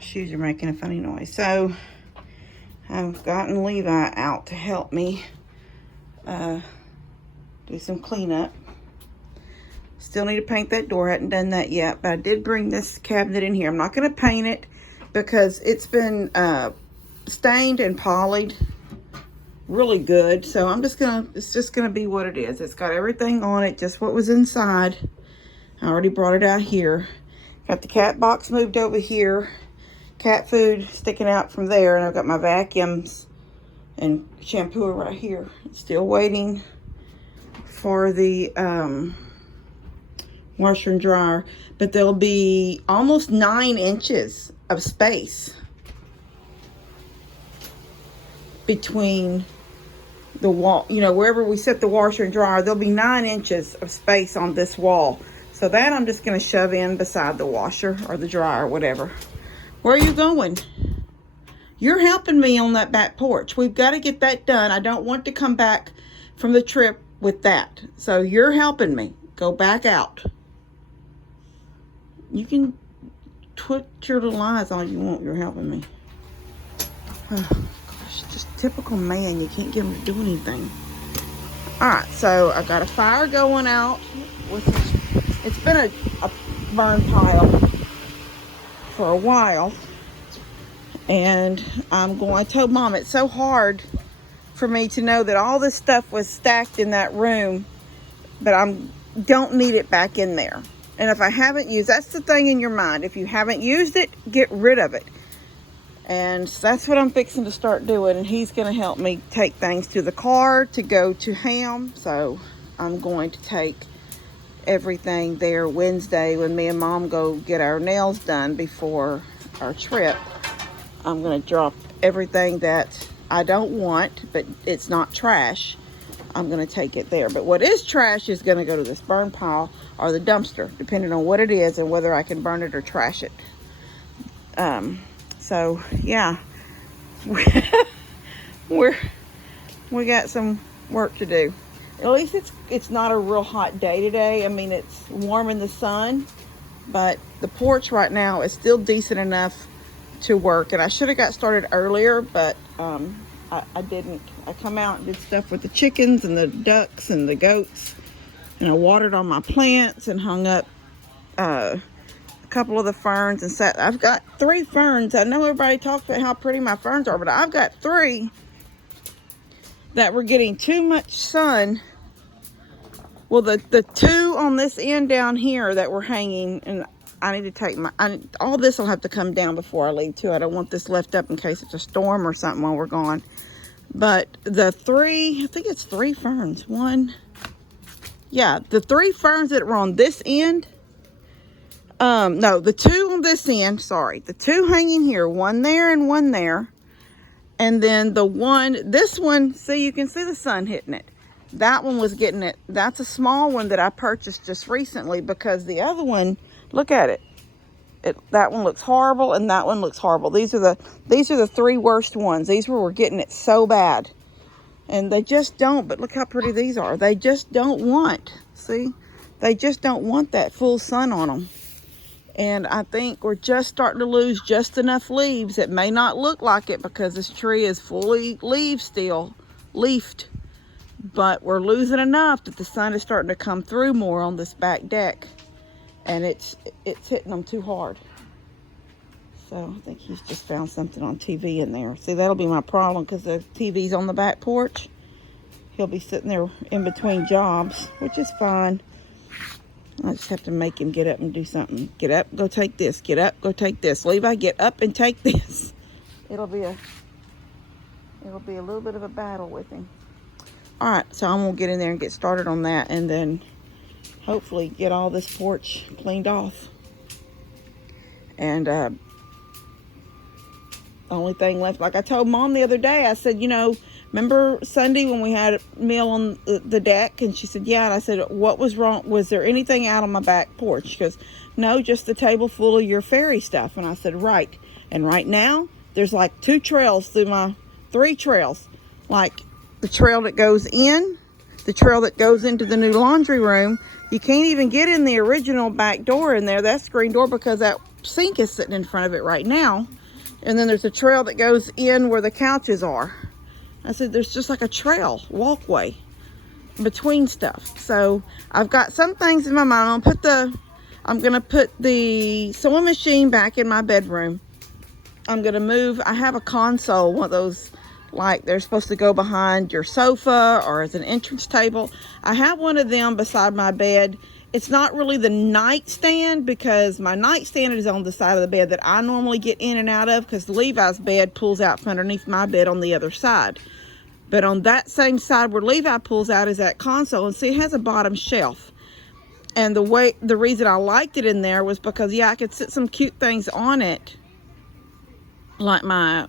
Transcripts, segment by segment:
shoes are making a funny noise. So I've gotten Levi out to help me do some cleanup. Still need to paint that door. Hadn't done that yet, but I did bring this cabinet in here. I'm not going to paint it because it's been stained and polished really good. So I'm just gonna, it's just gonna be what it is. It's got everything on it, just what was inside. I already brought it out here. Got the cat box moved over here. Cat food sticking out from there, and I've got my vacuums and shampoo right here. Still waiting for the washer and dryer, but there'll be almost 9 inches of space between the wall, you know, wherever we set the washer and dryer, there'll be 9 inches of space on this wall. So that I'm just going to shove in beside the washer or the dryer, whatever. Where are you going? You're helping me on that back porch. We've got to get that done. I don't want to come back from the trip with that. So you're helping me. Go back out. You can twit your little eyes all you want. You're helping me. Oh, gosh, just typical man. You can't get him to do anything. All right, so I got a fire going out. It's been a burn pile for a while. And I told Mom it's so hard for me to know that all this stuff was stacked in that room, but don't need it back in there. And if I haven't used, that's the thing in your mind. If you haven't used it, get rid of it. And so that's what I'm fixing to start doing. And he's going to help me take things to the car to go to Ham. So I'm going to take everything there Wednesday when me and Mom go get our nails done before our trip. I'm going to drop everything that I don't want, but it's not trash. I'm going to take it there. But what is trash is going to go to this burn pile or the dumpster, depending on what it is and whether I can burn it or trash it. So yeah, we got some work to do. At least it's not a real hot day today. I mean, it's warm in the sun, but the porch right now is still decent enough to work. And I should have got started earlier, but I didn't. I come out and did stuff with the chickens and the ducks and the goats, and I watered on my plants and hung up a couple of the ferns and sat. I've got 3 ferns. I know everybody talks about how pretty my ferns are, but I've got 3 that were getting too much sun. Well, the 2 on this end down here that were hanging, and I need to take all this will have to come down before I leave too. I don't want this left up in case it's a storm or something while we're gone. But the 3, I think it's 3 ferns. The 3 ferns that were on this end. No, the 2 on this end, sorry. The 2 hanging here, 1 there and 1 there. And then this one, see, you can see the sun hitting it. That one was getting it. That's a small one that I purchased just recently because the other one, look at it. That one looks horrible and that one looks horrible. These are the 3 worst ones. These were getting it so bad. And they just don't, but look how pretty these are. They just don't want, see? They just don't want that full sun on them. And I think we're just starting to lose just enough leaves. It may not look like it because this tree is fully leafed. But we're losing enough that the sun is starting to come through more on this back deck. And it's hitting them too hard. So I think he's just found something on TV in there. See, that'll be my problem because the TV's on the back porch. He'll be sitting there in between jobs, which is fine. I just have to make him get up and do something. Get up, go take this. Get up, go take this. Levi, get up and take this. It'll be a little bit of a battle with him. All right, so I'm gonna get in there and get started on that, and then hopefully get all this porch cleaned off. And the only thing left, like I told Mom the other day, I said, you know, remember Sunday when we had a meal on the deck? And she said, yeah. And I said, what was wrong? Was there anything out on my back porch? She goes, no, just the table full of your fairy stuff. And I said, right. And right now, there's like 2 trails through 3 trails. Like the trail that goes in, the trail that goes into the new laundry room. You can't even get in the original back door in there, that screen door, because that sink is sitting in front of it right now. And then there's a trail that goes in where the couches are. I said, there's just like a trail, walkway between stuff. So I've got some things in my mind. I'm gonna put the sewing machine back in my bedroom. I'm gonna move, I have a console, one of those, like they're supposed to go behind your sofa or as an entrance table. I have one of them beside my bed. It's not really the nightstand because my nightstand is on the side of the bed that I normally get in and out of, because Levi's bed pulls out from underneath my bed on the other side. But on that same side where Levi pulls out is that console, and see, it has a bottom shelf. And the reason I liked it in there was because, yeah, I could sit some cute things on it, like my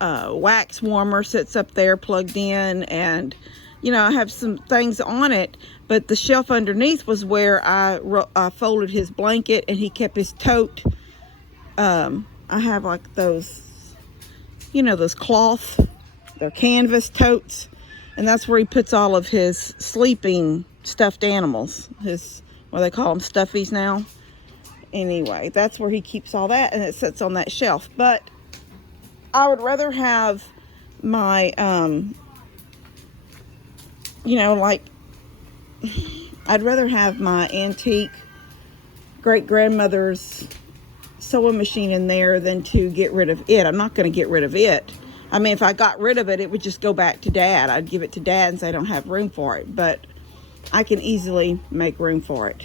wax warmer sits up there plugged in, and you know, I have some things on it. But the shelf underneath was where I folded his blanket, and he kept his tote. I have like those, you know, those cloth, they're canvas totes, and that's where he puts all of his sleeping stuffed animals, his, what do they call them, stuffies now. Anyway, that's where he keeps all that, and it sits on that shelf. But I would rather have my, you know, like, I'd rather have my antique great-grandmother's sewing machine in there than to get rid of it. I'm not going to get rid of it. I mean, if I got rid of it, it would just go back to Dad. I'd give it to Dad and say I don't have room for it. But I can easily make room for it.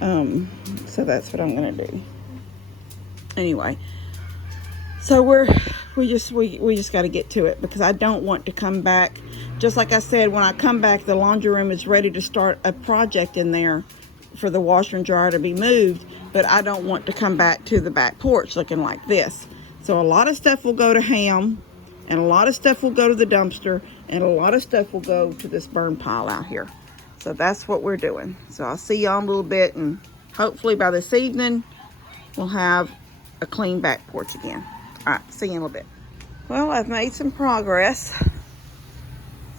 So that's what I'm going to do. Anyway. So we just got to get to it, because I don't want to come back. Just like I said, when I come back, the laundry room is ready to start a project in there for the washer and dryer to be moved, but I don't want to come back to the back porch looking like this. So a lot of stuff will go to Ham, and a lot of stuff will go to the dumpster, and a lot of stuff will go to this burn pile out here. So that's what we're doing. So I'll see y'all in a little bit, and hopefully by this evening we'll have a clean back porch again. All right, see you in a little bit. Well, I've made some progress.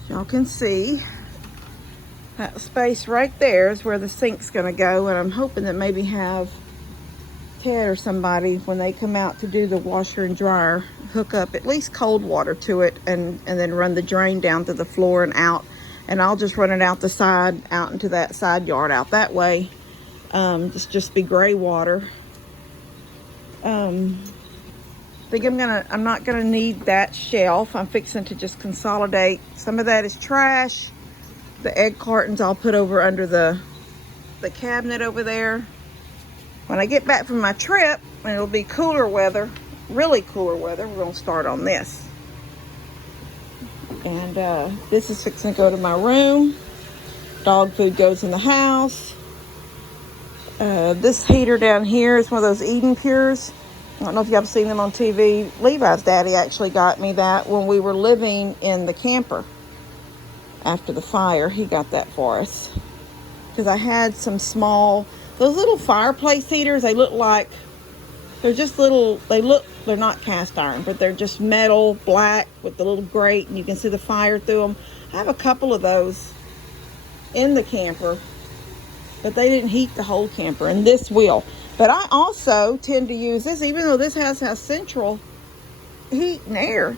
Y'all can see that space right there is where the sink's gonna go, and I'm hoping that maybe have Ted or somebody, when they come out to do the washer and dryer, hook up at least cold water to it, and then run the drain down to the floor and out, and I'll just run it out the side, out into that side yard out that way. Just be gray water. I think I'm not gonna need that shelf. I'm fixing to just consolidate. Some of that is trash. The egg cartons I'll put over under the cabinet over there. When I get back from my trip, and it'll be cooler weather, really cooler weather, we're gonna start on this. And this is fixing to go to my room. Dog food goes in the house. This heater down here is one of those Eden Pures. I don't know if y'all have seen them on TV. Levi's daddy actually got me that when we were living in the camper. After the fire, he got that for us. Because I had some small, those little fireplace heaters, they look like, they're just little, they're not cast iron, but they're just metal, black, with the little grate, and you can see the fire through them. I have a couple of those in the camper, but they didn't heat the whole camper, and this will. But I also tend to use this, even though this house has central heat and air.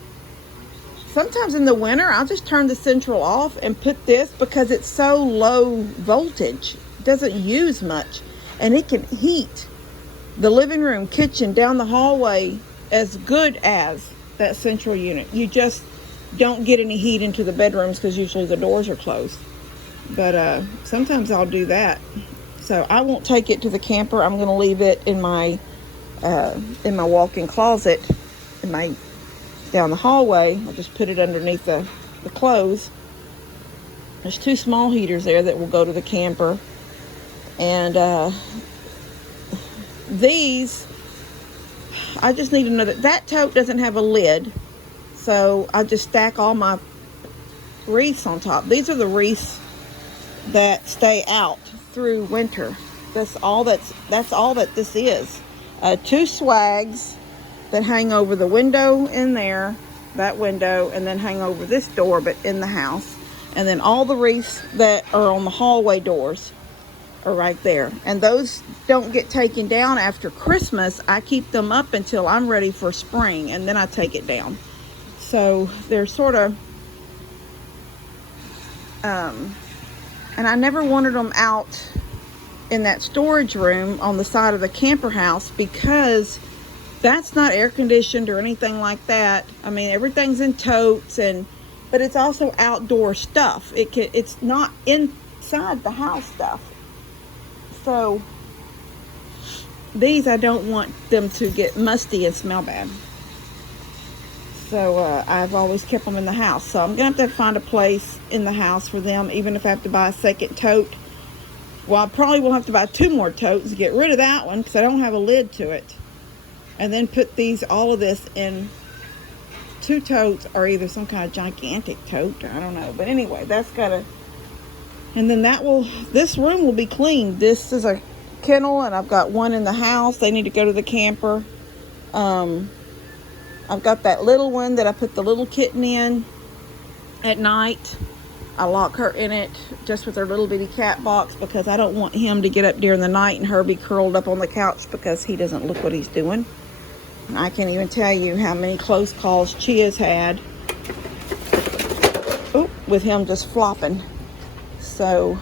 Sometimes in the winter, I'll just turn the central off and put this, because it's so low voltage. It doesn't use much. And it can heat the living room, kitchen, down the hallway as good as that central unit. You just don't get any heat into the bedrooms because usually the doors are closed. But sometimes I'll do that. So I won't take it to the camper. I'm going to leave it in my walk-in closet, down the hallway. I'll just put it underneath the clothes. There's 2 small heaters there that will go to the camper. And these, I just need to know that tote doesn't have a lid. So I just stack all my wreaths on top. These are the wreaths that stay out through winter. That's all that this is. 2 swags that hang over the window in there, that window, and then hang over this door, but in the house. And then all the wreaths that are on the hallway doors. are right there. And those don't get taken down after Christmas. I keep them up until I'm ready for spring, and then I take it down. So they're sort of, and I never wanted them out in that storage room on the side of the camper house because that's not air conditioned or anything like that. I mean, everything's in totes, but it's also outdoor stuff. It's not inside the house stuff. So these, I don't want them to get musty and smell bad. So I've always kept them in the house. So I'm going to have to find a place in the house for them, even if I have to buy a second tote. Well, I probably will have to buy 2 more totes to get rid of that one because I don't have a lid to it. And then put all of this in 2 totes, or either some kind of gigantic tote. I don't know. But anyway, that's got to... And then this room will be cleaned. This is a kennel, and I've got one in the house. They need to go to the camper. I've got that little one that I put the little kitten in at night. I lock her in it just with her little bitty cat box because I don't want him to get up during the night and her be curled up on the couch because he doesn't look what he's doing. And I can't even tell you how many close calls Chia's had with him just flopping. So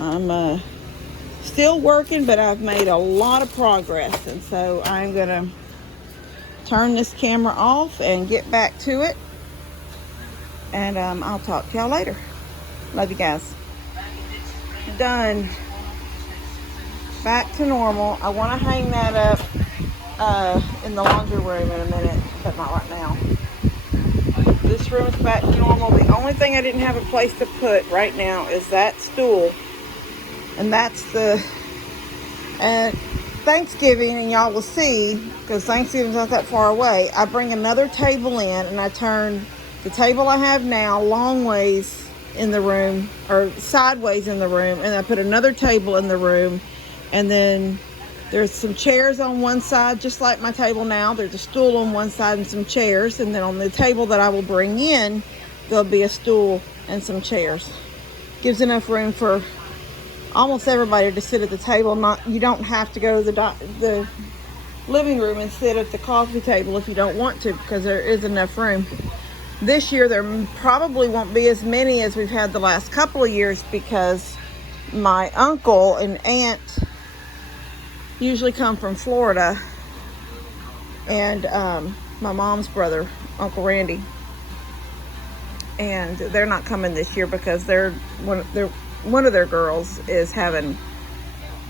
I'm still working, but I've made a lot of progress. And so I'm going to turn this camera off and get back to it. And I'll talk to y'all later. Love you guys. Done. Back to normal. I want to hang that up in the laundry room in a minute, but not right now. This room's back to normal. The only thing I didn't have a place to put right now is that stool. And that's the Thanksgiving, and y'all will see, because Thanksgiving's not that far away, I bring another table in and I turn the table I have now long ways in the room, or sideways in the room, and I put another table in the room, and then there's some chairs on one side, just like my table now. There's a stool on one side and some chairs, and then on the table that I will bring in, there'll be a stool and some chairs. Gives enough room for almost everybody to sit at the table. You don't have to go to the living room and sit at the coffee table if you don't want to, because there is enough room. This year there probably won't be as many as we've had the last couple of years, because my uncle and aunt usually come from Florida, and my mom's brother, Uncle Randy, and they're not coming this year because one of their girls is having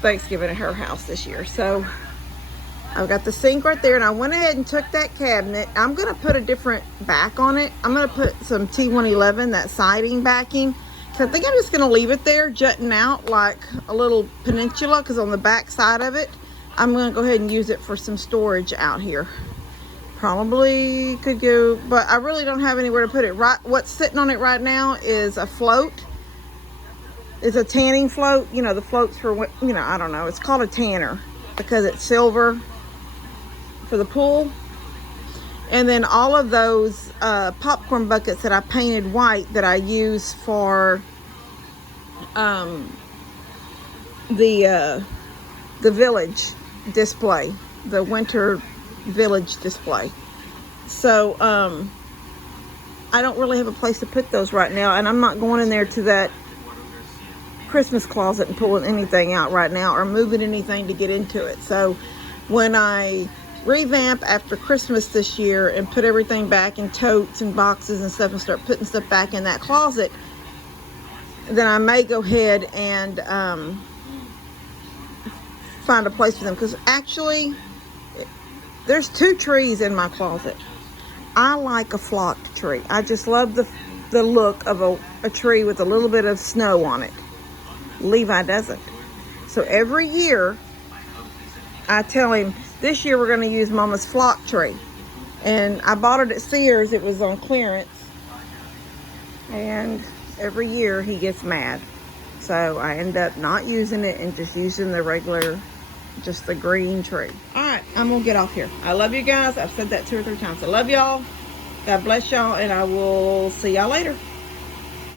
Thanksgiving at her house this year. So I've got the sink right there, and I went ahead and took that cabinet. I'm going to put a different back on it. I'm going to put some T111, that siding backing. So I think I'm just going to leave it there jutting out like a little peninsula, because on the back side of it, I'm going to go ahead and use it for some storage out here. Probably could go, but I really don't have anywhere to put it. Right, what's sitting on it right now is a float. It's a tanning float. You know, the floats for, I don't know. It's called a tanner because it's silver for the pool. And then all of those popcorn buckets that I painted white that I use for the village display, the winter village display. So I don't really have a place to put those right now, and I'm not going in there to that Christmas closet and pulling anything out right now or moving anything to get into it. So when I revamp after Christmas this year and put everything back in totes and boxes and stuff and start putting stuff back in that closet, then I may go ahead and find a place for them, because actually there's 2 trees in my closet. I like a flocked tree. I just love the look of a tree with a little bit of snow on it. Levi doesn't. So every year I tell him, this year we're going to use Mama's flock tree. And I bought it at Sears. It was on clearance. And every year he gets mad. So I end up not using it and just using the regular, just the green tree. All right, I'm going to get off here. I love you guys. I've said that 2 or 3 times. I love y'all. God bless y'all. And I will see y'all later.